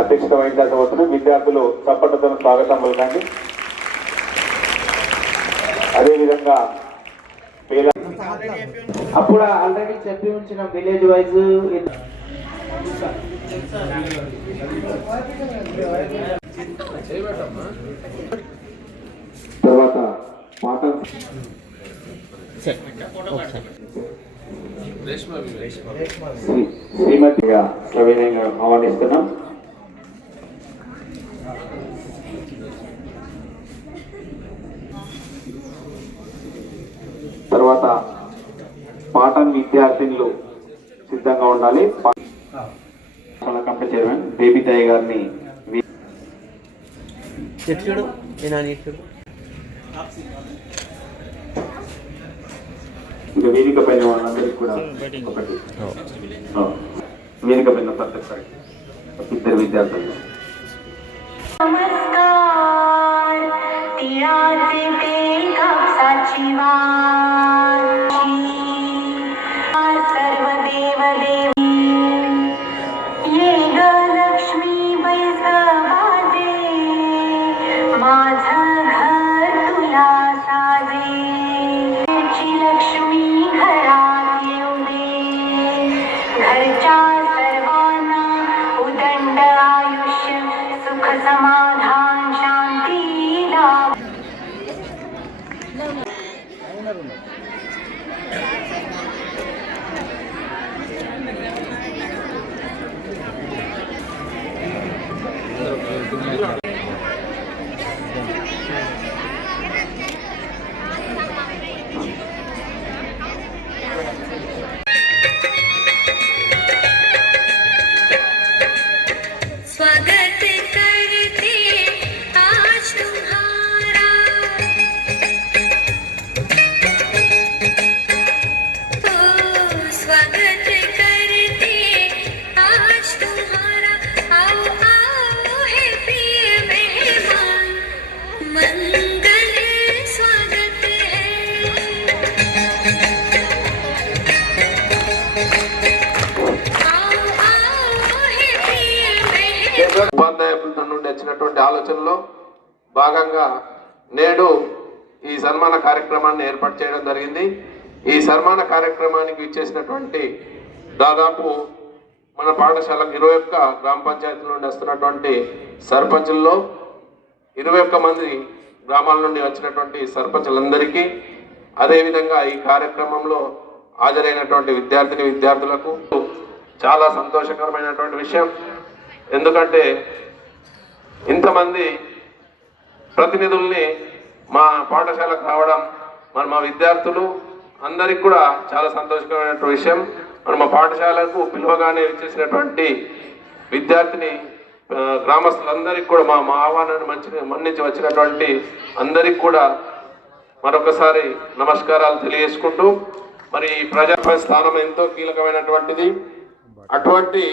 అధ్యక్షత వహించాల్సిన విద్యార్థులు చప్పట్లతో స్వాగతం పలకండి. అదేవిధంగా అప్పుడు ఆల్రెడీ చెప్పి ఉంచిన విలేజ్ వైజ్ తర్వాత పాఠం శ్రీమతిగా సవినయంగా ఆహ్వానిస్తున్నాం. తర్వాత పాఠం విద్యార్థినులు సిద్ధంగా ఉండాలి. కమిటీ చైర్మన్ బేబీ తాయి గారిని ఇంకా వేదిక పైన వాళ్ళందరికీ కూడా ఒకటి వేదిక పైన ప్రత్యక్ష ఇద్దరు విద్యార్థులు समाधान शांति लाभ स्वागत करते आज तुम्हारा, ओ स्वागत करते आज तुम्हारा, आओ आओ है प्रिय मेहमान, मंगल स्वागत है। ఉపాధ్యాయ బృందం నుండి వచ్చినటువంటి ఆలోచనలో భాగంగా నేడు ఈ సన్మాన కార్యక్రమాన్ని ఏర్పాటు చేయడం జరిగింది. ఈ సన్మాన కార్యక్రమానికి ఇచ్చేసినటువంటి దాదాపు మన పాఠశాలకు 21 గ్రామ పంచాయతీల నుండి వస్తున్నటువంటి సర్పంచుల్లో 21 మంది గ్రామాల నుండి వచ్చినటువంటి సర్పంచులందరికీ, అదేవిధంగా ఈ కార్యక్రమంలో హాజరైనటువంటి విద్యార్థులకు చాలా సంతోషకరమైనటువంటి విషయం. ఎందుకంటే ఇంతమంది ప్రతినిధుల్ని మా పాఠశాలకు రావడం మా విద్యార్థులు అందరికి కూడా చాలా సంతోషకరమైన విషయం. మా పాఠశాలకు పిలువగానే ఇచ్చేసినటువంటి విద్యార్థిని గ్రామస్తులందరికీ కూడా మా ఆహ్వానాన్ని మన్నించి వచ్చినటువంటి అందరికి కూడా మరొకసారి నమస్కారాలు తెలియజేసుకుంటూ, మరి ప్రజాపతి స్థానం ఎంతో కీలకమైనటువంటిది. అటువంటి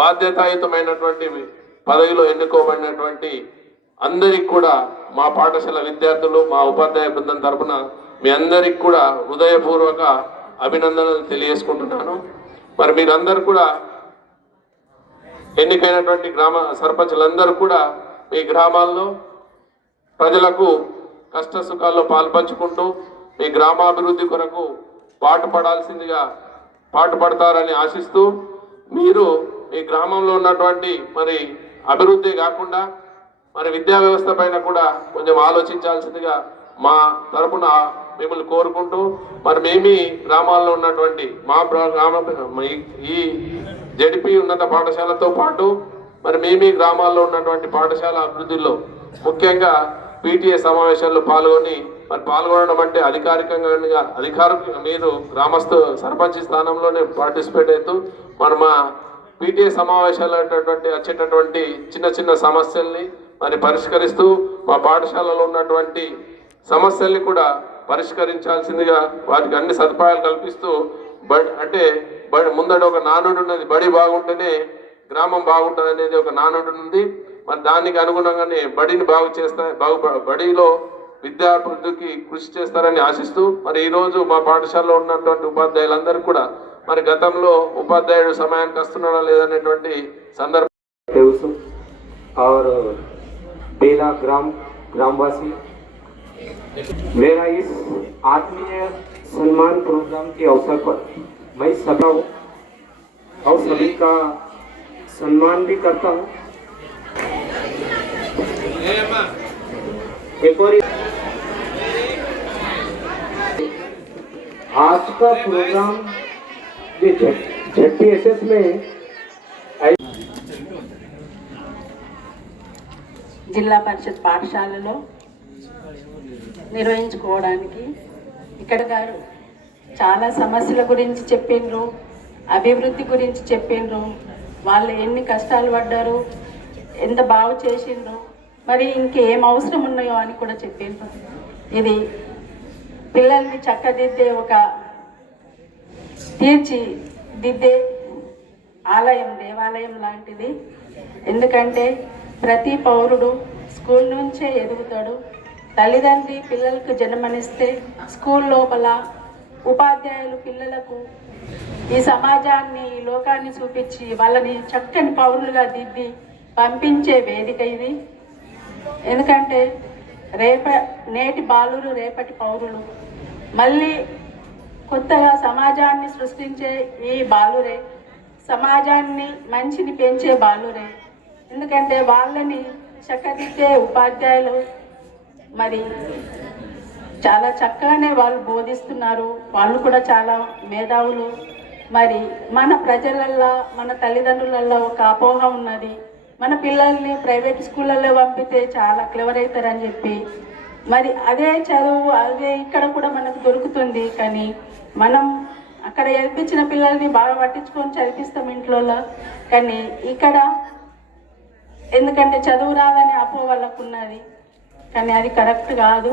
బాధ్యతాయుతమైనటువంటి పదవిలో ఎన్నుకోబడినటువంటి అందరికి కూడా మా పాఠశాల విద్యార్థులు, మా ఉపాధ్యాయ బృందం తరపున మీ అందరికి కూడా హృదయపూర్వక అభినందనలు తెలియజేసుకుంటున్నాను. మరి మీరందరూ కూడా ఎన్నికైనటువంటి గ్రామ సర్పంచులందరూ కూడా మీ గ్రామాల్లో ప్రజలకు కష్ట సుఖాల్లో పాల్పంచుకుంటూ మీ గ్రామాభివృద్ధి కొరకు పాటుపడతారని ఆశిస్తూ, మీరు ఈ గ్రామంలో ఉన్నటువంటి మరి అభివృద్ధి కాకుండా మరి విద్యా వ్యవస్థ పైన కూడా కొంచెం ఆలోచించాల్సిందిగా మా తరపున మిమ్మల్ని కోరుకుంటూ, మరి మేమీ గ్రామాల్లో ఉన్నటువంటి మా ఈ జడిపి ఉన్నత పాఠశాలతో పాటు మరి మేమీ గ్రామాల్లో ఉన్నటువంటి పాఠశాల అభివృద్ధిలో ముఖ్యంగా పీటీఏ సమావేశాల్లో పాల్గొనడం అంటే అధికారికంగా మీరు గ్రామస్థ సర్పంచ్ స్థానంలోనే పార్టిసిపేట్ అవుతూ మరి మా పీటీఏ సమావేశాలు వచ్చేటటువంటి చిన్న చిన్న సమస్యల్ని మరి పరిష్కరిస్తూ మా పాఠశాలలో ఉన్నటువంటి సమస్యల్ని కూడా పరిష్కరించాల్సిందిగా వాటికి అన్ని సదుపాయాలు కల్పిస్తూ ముందట ఒక నానుడు ఉన్నది, బడి బాగుంటేనే గ్రామం బాగుంటుంది అనేది ఒక నానుడు ఉంది. మరి దానికి అనుగుణంగానే బడిని బడిలో విద్యాభివృద్ధికి కృషి చేస్తారని ఆశిస్తూ, మరి ఈరోజు మా పాఠశాలలో ఉన్నటువంటి ఉపాధ్యాయులందరూ కూడా మరి గతంలో ఉపాధ్యాయుడు సమయానికి వస్తున్నాడా లేదనేటువంటి సందర్భం देवसु और बेला ग्रामवासी, मेरा इस आत्मीय सम्मान प्रोग्राम के अवसर पर मैं सदा हूँ और सभी का सम्मान भी करता हूँ। एक और आज का प्रोग्राम ये ZPSS में జిల్లా పరిషత్ పాఠశాలలో నిర్వహించుకోవడానికి ఇక్కడ గారు చాలా సమస్యల గురించి చెప్పిండ్రు, అభివృద్ధి గురించి చెప్పిండ్రు, వాళ్ళు ఎన్ని కష్టాలు పడ్డారు, ఎంత బాగు చేసిండ్రు, మరి ఇంకేం అవసరం ఉన్నాయో అని కూడా చెప్పిండ్రు. ఇది పిల్లల్ని చక్కదిద్దే ఒక తీర్చిదిద్దే ఆలయం, దేవాలయం లాంటిది. ఎందుకంటే ప్రతి పౌరుడు స్కూల్ నుంచే ఎదుగుతాడు. తల్లిదండ్రి పిల్లలకు జన్మనిస్తే స్కూల్ లోపల ఉపాధ్యాయులు పిల్లలకు ఈ సమాజాన్ని, ఈ లోకాన్ని చూపించి వాళ్ళని చక్కని పౌరులుగా దిద్ది పంపించే వేదిక ఇది. ఎందుకంటే నేటి బాలురు రేపటి పౌరులు. మళ్ళీ కొత్తగా సమాజాన్ని సృష్టించే ఈ బాలురే సమాజాన్ని మంచిని పెంచే బాలురే. ఎందుకంటే వాళ్ళని చక్కదిద్దే ఉపాధ్యాయులు మరి చాలా చక్కగానే వాళ్ళు బోధిస్తున్నారు. వాళ్ళు కూడా చాలా మేధావులు. మరి మన ప్రజలల్లో, మన తల్లిదండ్రులలో ఒక అపోహ ఉన్నది, మన పిల్లల్ని ప్రైవేట్ స్కూళ్ళల్లో పంపితే చాలా క్లెవర్ అవుతారని చెప్పి. మరి అదే చదువు అదే ఇక్కడ కూడా మనకు దొరుకుతుంది. కానీ మనం అక్కడ చదివించిన పిల్లల్ని బాగా పట్టించుకొని చదివిస్తాం ఇంట్లో. కానీ ఇక్కడ ఎందుకంటే చదువు రాదని అపోహ వాళ్ళకు ఉన్నది, కానీ అది కరెక్ట్ కాదు.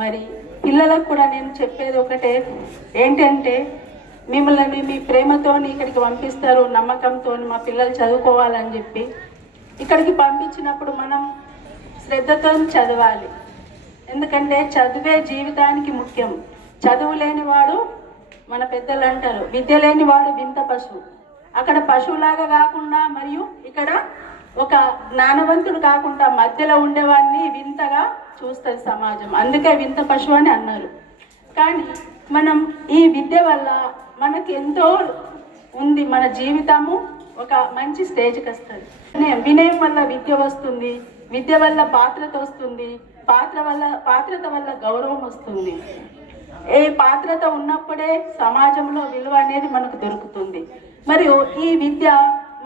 మరి పిల్లలకు కూడా నేను చెప్పేది ఒకటే, ఏంటంటే మిమ్మల్ని మీ ప్రేమతో ఇక్కడికి పంపిస్తారు, నమ్మకంతో మా పిల్లలు చదువుకోవాలని చెప్పి ఇక్కడికి పంపించినప్పుడు మనం శ్రద్ధతో చదవాలి. ఎందుకంటే చదువే జీవితానికి ముఖ్యం. చదువు లేనివాడు, మన పెద్దలు అంటారు, విద్య లేనివాడు వింత పశువు. అక్కడ పశువులాగా కాకుండా మరియు ఇక్కడ ఒక జ్ఞానవంతుడు కాకుండా మధ్యలో ఉండేవాడిని వింతగా చూస్తుంది సమాజం. అందుకే వింత పశువు అని అన్నారు. కానీ మనం ఈ విద్య వల్ల మనకి ఎంతో ఉంది. మన జీవితము ఒక మంచి స్టేజ్కి వస్తుంది. వినయం వల్ల విద్య వస్తుంది, విద్య వల్ల పాత్రత వస్తుంది, పాత్రత వల్ల గౌరవం వస్తుంది. ఏ పాత్రత ఉన్నప్పుడే సమాజంలో విలువ అనేది మనకు దొరుకుతుంది. మరియు ఈ విద్య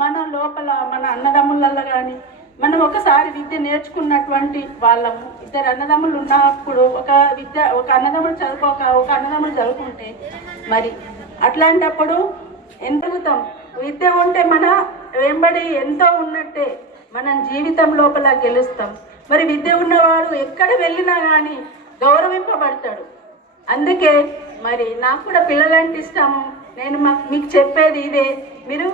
మన లోపల, మన అన్నదమ్ములలో కానీ మనం ఒకసారి విద్య నేర్చుకున్నటువంటి వాళ్ళము, ఇద్దరు అన్నదమ్ములు ఉన్నప్పుడు ఒక అన్నదమ్ముడు ఒక అన్నదమ్ముడు చదువుకుంటే మరి అట్లాంటప్పుడు ఎంతగుతాం. విద్య ఉంటే మన వెంబడి ఎంతో ఉన్నట్టే మనం జీవితం లోపల గెలుస్తాం. మరి విద్య ఉన్నవాడు ఎక్కడ వెళ్ళినా కానీ గౌరవింపబడతాడు. అందుకే మరి నాకు కూడా పిల్లలంటే ఇష్టము. నేను మీకు చెప్పేది ఇదే, మీరు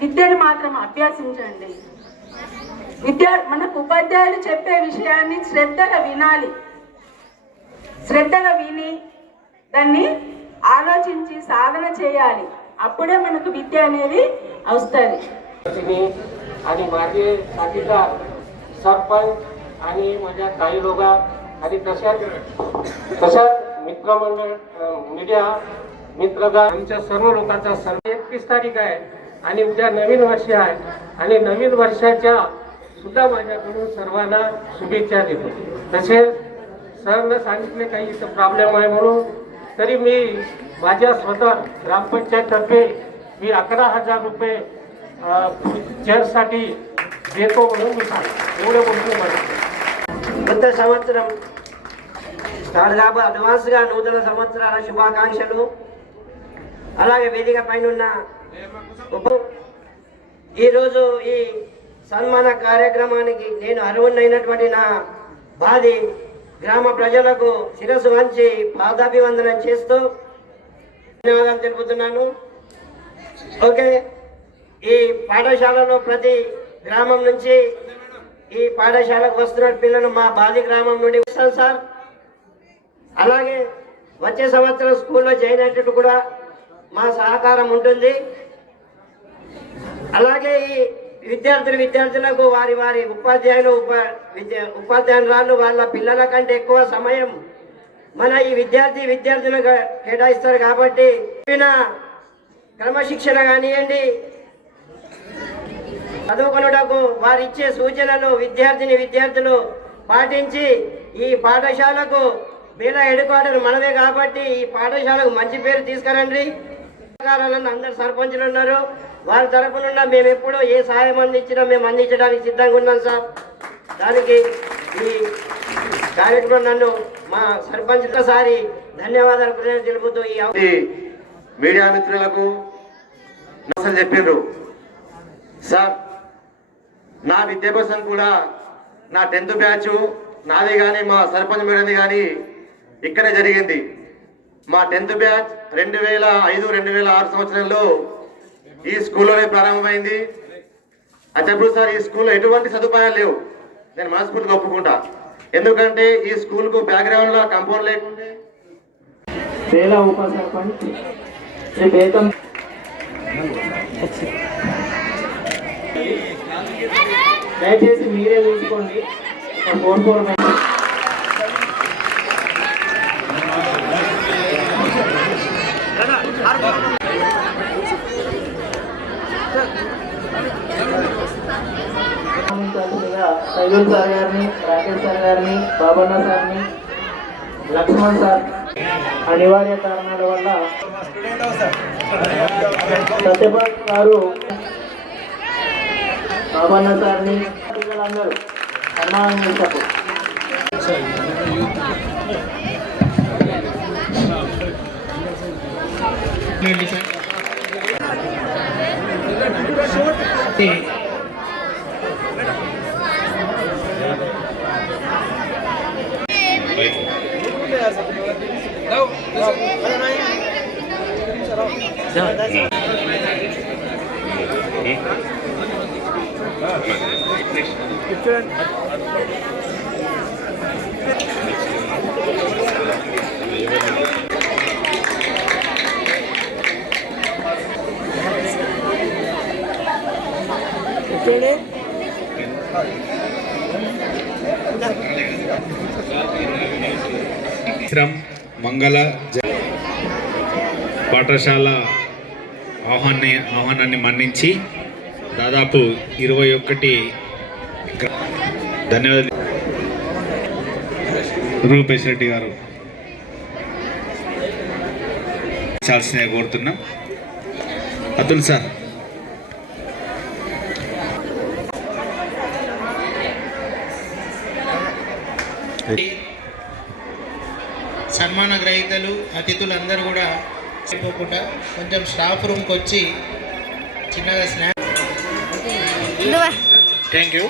విద్యను మాత్రం అభ్యసించండి. మనకు ఉపాధ్యాయులు చెప్పే విషయాన్ని శ్రద్ధగా వినాలి. శ్రద్ధగా విని దాన్ని ఆలోచించి సాధన చేయాలి. అప్పుడే మనకు విద్య అనేది వస్తుంది. आणि माझे साथीदार सरपंच आणि माझ्या काही लोक आणि तशाच मित्रमंडळ, मीडिया मित्रगण, आमच्या सर्व लोकांचा सर्व 31 तारीख आहे आणि उद्या नवीन वर्ष आहे. आणि नवीन वर्षाच्या सुद्धा माझ्याकडून सर्वांना शुभेच्छा देतो. तसेच सरनं सांगितले काही इथं प्रॉब्लेम आहे म्हणून, तरी मी माझ्या स्वतः ग्रामपंचायततर्फे मी 11,000 रुपये చైర్साठी देतो म्हणून मी सांगतो. एवढे बोलतो मला. కొత్త సంవత్సరం స్టార్ట్ కాబో అడ్వాన్స్గా నూతన సంవత్సరాల శుభాకాంక్షలు. అలాగే వేదిక పైన ఉన్న ఈరోజు ఈ సన్మాన కార్యక్రమానికి నేను అర్హుడైనటువంటి నా బాది గ్రామ ప్రజలకు శిరస్సు వంచి పాదాభివందనం చేస్తూ ధన్యవాదాలు తెలుపుతున్నాను. ఓకే, ఈ పాఠశాలలో ప్రతి గ్రామం నుంచి ఈ పాఠశాలకు వస్తున్న పిల్లలు మా బాది గ్రామం నుండి వస్తాను సార్. అలాగే వచ్చే సంవత్సరం స్కూల్లో జాయిన్ అయ్యేటట్టు కూడా మా సహకారం ఉంటుంది. అలాగే ఈ విద్యార్థులకు వారి వారి ఉపాధ్యాయురాలు వాళ్ళ పిల్లల కంటే ఎక్కువ సమయం మన ఈ విద్యార్థులకు కేటాయిస్తారు. కాబట్టి క్రమశిక్షణ కానివ్వండి, చదువుకున్నటకు వారిచ్చే సూచనలు విద్యార్థులు పాటించి ఈ పాఠశాలకు వీళ్ళ హెడ్ మనమే కాబట్టి ఈ పాఠశాలకు మంచి పేరు తీసుకురండి. అందరు సర్పంచులు ఉన్నారు, వారి తరఫున మేము ఎప్పుడూ ఏ సహాయం అందించినా మేము అందించడానికి సిద్ధంగా ఉన్నాం సార్. దానికి ఈ కార్యక్రమం నన్ను మా సర్పంచ్ ఒకసారి ధన్యవాదాలు తెలుపుతూ ఈ మీడియా మిత్రులకు నమస్కారం చెప్పిండ్రు సార్. నా విద్యాభ్యాసం కూడా నా 10th బ్యాచ్ నాది కానీ మా సర్పంచ్ మేడంది కానీ ఇక్కడే జరిగింది. మా 10th బ్యాచ్ 2005-2006 సంవత్సరంలో ఈ స్కూల్లోనే ప్రారంభమైంది. అప్పుడు సార్ ఈ స్కూల్లో ఎటువంటి సదుపాయాలు లేవు, నేను మనస్ఫూర్తిగా ఒప్పుకుంటా. ఎందుకంటే ఈ స్కూల్కు బ్యాక్గ్రౌండ్లో కంపౌండ్ లేకుంటే పేల ఉప సర్పంచ్ శ్రీ బేతం దయచేసి మీరే చూసుకోండి. 4 సైదుల్ సార్ గారిని, రాకేష్ సార్ గారిని, బాబన్న సార్ని, లక్ష్మణ్ సార్ అనివార్య కారణాల వల్ల సత్యపాల్ గారు, బాబన్న సార్ని పిల్లలందరూ సన్మానం చేశారు. మంగళ పాఠశాల ఆహ్వానాన్ని మన్నించి దాదాపు 21 ధన్యవాదాలు. రూపేష్ రెడ్డి గారు చాల్సిన కోరుతున్నాం. అతుల్ సార్ సన్మాన గ్రహీతలు అతిథులందరూ కూడా అయిపోకుండా కొంచెం స్టాఫ్ రూమ్కి వచ్చి చిన్నగా స్నాక్స్. Thank you.